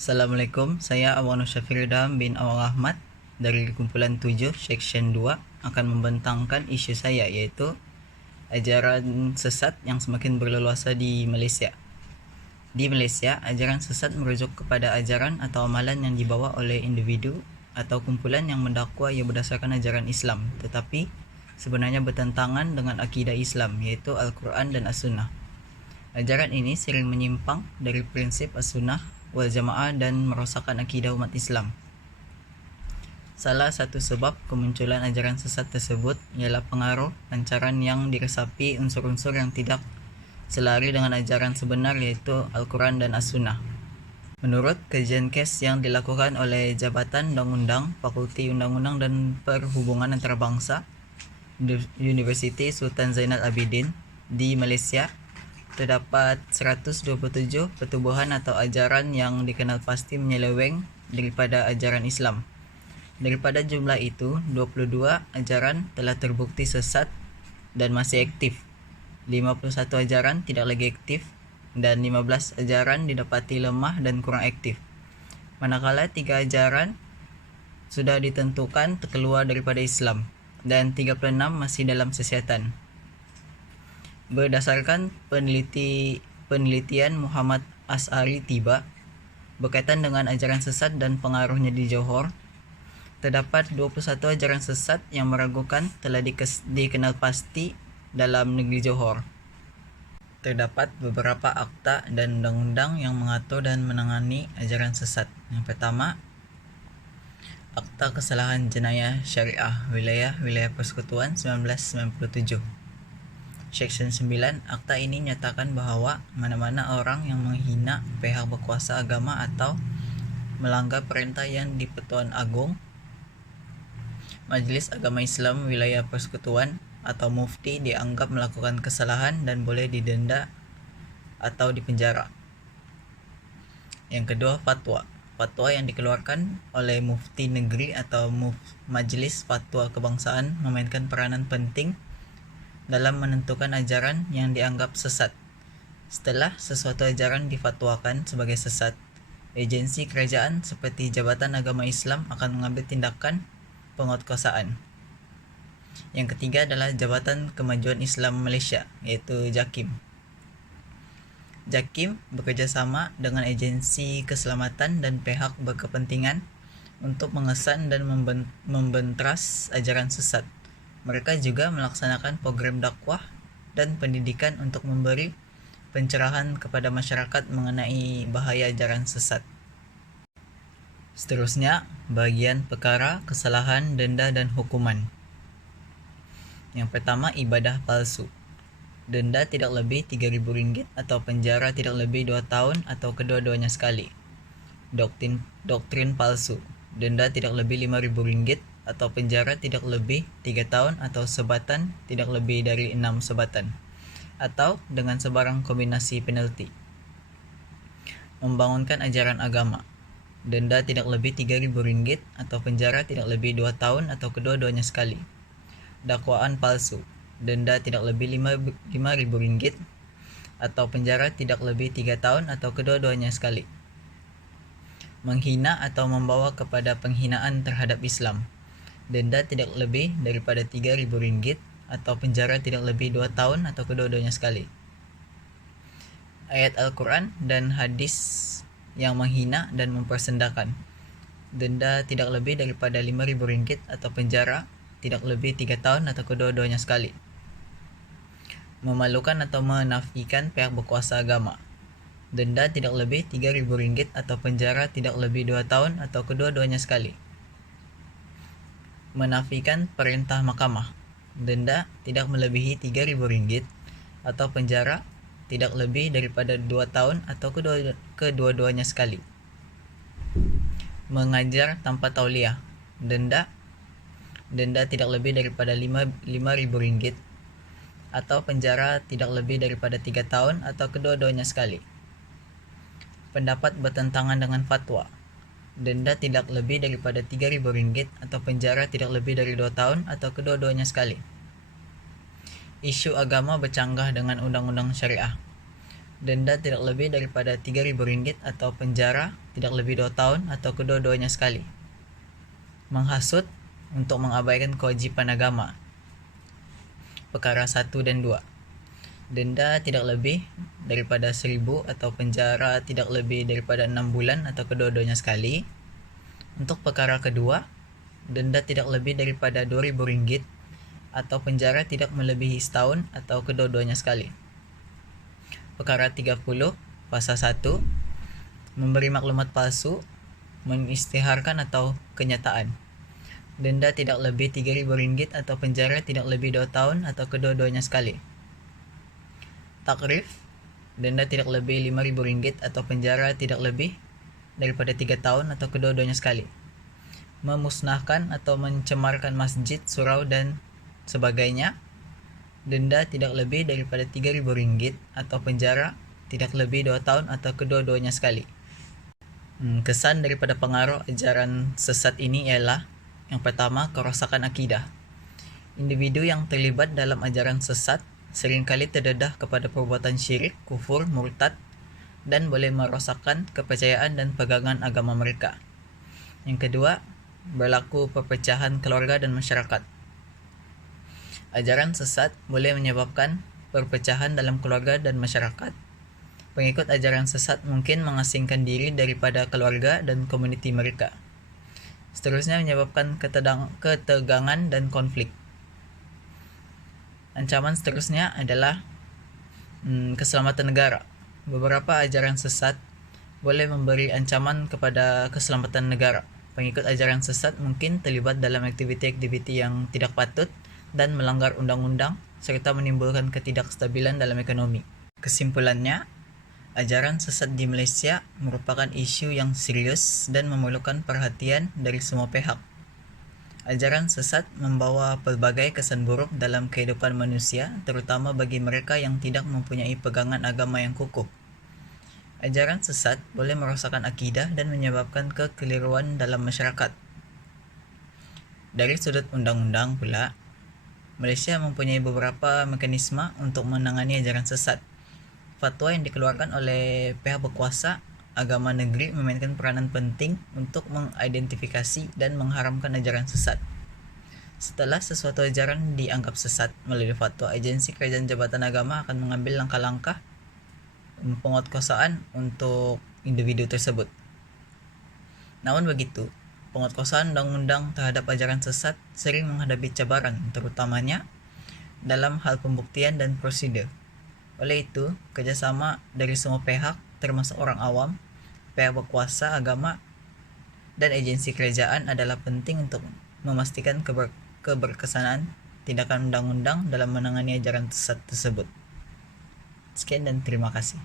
Assalamualaikum, saya Awan Syafirudam bin Awang Ahmad dari kumpulan 7 Section 2 akan membentangkan isu saya, yaitu ajaran sesat yang semakin berleluasa di Malaysia. Di Malaysia, ajaran sesat merujuk kepada ajaran atau amalan yang dibawa oleh individu atau kumpulan yang mendakwa ia berdasarkan ajaran Islam, tetapi sebenarnya bertentangan dengan akidah Islam, yaitu Al-Quran dan As-Sunnah. Ajaran ini sering menyimpang dari prinsip As-Sunnah wal Jamaah dan merosakkan akidah umat Islam. Salah satu sebab kemunculan ajaran sesat tersebut ialah pengaruh pancaran yang diresapi unsur-unsur yang tidak selari dengan ajaran sebenar, yaitu Al-Quran dan As-Sunnah. Menurut kajian kes yang dilakukan oleh Jabatan Undang-Undang, Fakulti Undang-Undang dan Perhubungan Antarabangsa, Universiti Sultan Zainal Abidin di Malaysia, terdapat 127 pertubuhan atau ajaran yang dikenal pasti menyeleweng daripada ajaran Islam. Daripada jumlah itu, 22 ajaran telah terbukti sesat dan masih aktif. 51 ajaran tidak lagi aktif dan 15 ajaran didapati lemah dan kurang aktif. Manakala 3 ajaran sudah ditentukan terkeluar daripada Islam dan 36 masih dalam sesiatan. Berdasarkan penelitian Muhammad As'ari Tiba berkaitan dengan ajaran sesat dan pengaruhnya di Johor, terdapat 21 ajaran sesat yang meragukan telah dikenal pasti dalam negeri Johor. Terdapat beberapa akta dan undang-undang yang mengatur dan menangani ajaran sesat. Yang pertama, Akta Kesalahan Jenayah Syariah Wilayah Persekutuan 1997. Section 9, akta ini nyatakan bahawa mana-mana orang yang menghina pihak berkuasa agama atau melanggar perintah yang di-Pertuan Agong, Majlis Agama Islam Wilayah Persekutuan atau Mufti dianggap melakukan kesalahan dan boleh didenda atau dipenjara. Yang kedua, fatwa. Fatwa yang dikeluarkan oleh Mufti Negeri atau Majlis Fatwa Kebangsaan memainkan peranan penting dalam menentukan ajaran yang dianggap sesat. Setelah sesuatu ajaran difatwakan sebagai sesat, agensi kerajaan seperti Jabatan Agama Islam akan mengambil tindakan penguatkuasaan. Yang ketiga adalah Jabatan Kemajuan Islam Malaysia, iaitu JAKIM. JAKIM bekerjasama dengan agensi keselamatan dan pihak berkepentingan untuk mengesan dan membentras ajaran sesat. Mereka juga melaksanakan program dakwah dan pendidikan untuk memberi pencerahan kepada masyarakat mengenai bahaya ajaran sesat. Seterusnya, bahagian perkara, kesalahan, denda dan hukuman. Yang pertama, ibadah palsu. Denda tidak lebih RM3,000 atau penjara tidak lebih 2 tahun atau kedua-duanya sekali. Doktrin palsu. Denda tidak lebih RM5,000 atau penjara tidak lebih 3 tahun atau sebatan tidak lebih dari 6 sebatan, atau dengan sebarang kombinasi penalti. Membangunkan ajaran agama. Denda tidak lebih RM3,000 atau penjara tidak lebih 2 tahun atau kedua-duanya sekali. Dakwaan palsu. Denda tidak lebih RM5,000 atau penjara tidak lebih 3 tahun atau kedua-duanya sekali. Menghina atau membawa kepada penghinaan terhadap Islam. Denda tidak lebih daripada RM3,000 atau penjara tidak lebih 2 tahun atau kedua-duanya sekali. Ayat Al-Quran dan hadis yang menghina dan mempersendakan. Denda tidak lebih daripada RM5,000 atau penjara tidak lebih 3 tahun atau kedua-duanya sekali. Memalukan atau menafikan pihak berkuasa agama. Denda tidak lebih RM3,000 atau penjara tidak lebih 2 tahun atau kedua-duanya sekali. Menafikan perintah mahkamah. Denda tidak melebihi RM3,000 atau penjara tidak lebih daripada 2 tahun atau kedua-duanya sekali. Mengajar tanpa tauliah. Denda tidak lebih daripada RM5,000 atau penjara tidak lebih daripada 3 tahun atau kedua-duanya sekali. Pendapat bertentangan dengan fatwa. Denda tidak lebih daripada RM3,000 atau penjara tidak lebih dari 2 tahun atau kedua-duanya sekali. Isu agama bercanggah dengan undang-undang syariah. Denda tidak lebih daripada Rp3.000 atau penjara tidak lebih 2 tahun atau kedua-duanya sekali. Menghasut untuk mengabaikan kewajiban agama. Perkara 1 dan 2. Denda tidak lebih daripada 1.000 atau penjara tidak lebih daripada 6 bulan atau kedua-duanya sekali. Untuk perkara kedua, denda tidak lebih daripada Rp2.000 atau penjara tidak melebihi setahun atau kedua-duanya sekali. Perkara 30, pasal 1, memberi maklumat palsu, mengisytiharkan atau kenyataan. Denda tidak lebih Rp3.000 atau penjara tidak lebih 2 tahun atau kedua-duanya sekali. Takrif, denda tidak lebih Rp5.000 atau penjara tidak lebih daripada 3 tahun atau kedua-duanya sekali. Memusnahkan atau mencemarkan masjid, surau, dan sebagainya, denda tidak lebih daripada Rp3.000 atau penjara tidak lebih 2 tahun atau kedua-duanya sekali. Kesan daripada pengaruh ajaran sesat ini ialah: yang pertama, kerosakan akidah. Individu yang terlibat dalam ajaran sesat seringkali terdedah kepada perbuatan syirik, kufur, murtad, dan boleh merosakkan kepercayaan dan pegangan agama mereka. Yang kedua, berlaku perpecahan keluarga dan masyarakat. Ajaran sesat boleh menyebabkan perpecahan dalam keluarga dan masyarakat. Pengikut ajaran sesat mungkin mengasingkan diri daripada keluarga dan komuniti mereka. Seterusnya, menyebabkan ketegangan dan konflik. Ancaman seterusnya adalah keselamatan negara. Beberapa ajaran sesat boleh memberi ancaman kepada keselamatan negara. Pengikut ajaran sesat mungkin terlibat dalam aktiviti-aktiviti yang tidak patut dan melanggar undang-undang serta menimbulkan ketidakstabilan dalam ekonomi. Kesimpulannya, ajaran sesat di Malaysia merupakan isu yang serius dan memerlukan perhatian dari semua pihak. Ajaran sesat membawa pelbagai kesan buruk dalam kehidupan manusia, terutama bagi mereka yang tidak mempunyai pegangan agama yang kukuh. Ajaran sesat boleh merosakkan akidah dan menyebabkan kekeliruan dalam masyarakat. Dari sudut undang-undang pula, Malaysia mempunyai beberapa mekanisme untuk menangani ajaran sesat. Fatwa yang dikeluarkan oleh pihak berkuasa agama negeri memainkan peranan penting untuk mengidentifikasi dan mengharamkan ajaran sesat. Setelah sesuatu ajaran dianggap sesat melalui fatwa, agensi kerajaan jabatan agama akan mengambil langkah-langkah penguatkuasaan untuk individu tersebut. Namun begitu, penguatkuasaan undang-undang terhadap ajaran sesat sering menghadapi cabaran, terutamanya dalam hal pembuktian dan prosedur. Oleh itu, kerjasama dari semua pihak, termasuk orang awam, pihak berkuasa agama, dan agensi kerajaan adalah penting untuk memastikan keberkesanan tindakan undang-undang dalam menangani ajaran sesat tersebut. Sekian dan terima kasih.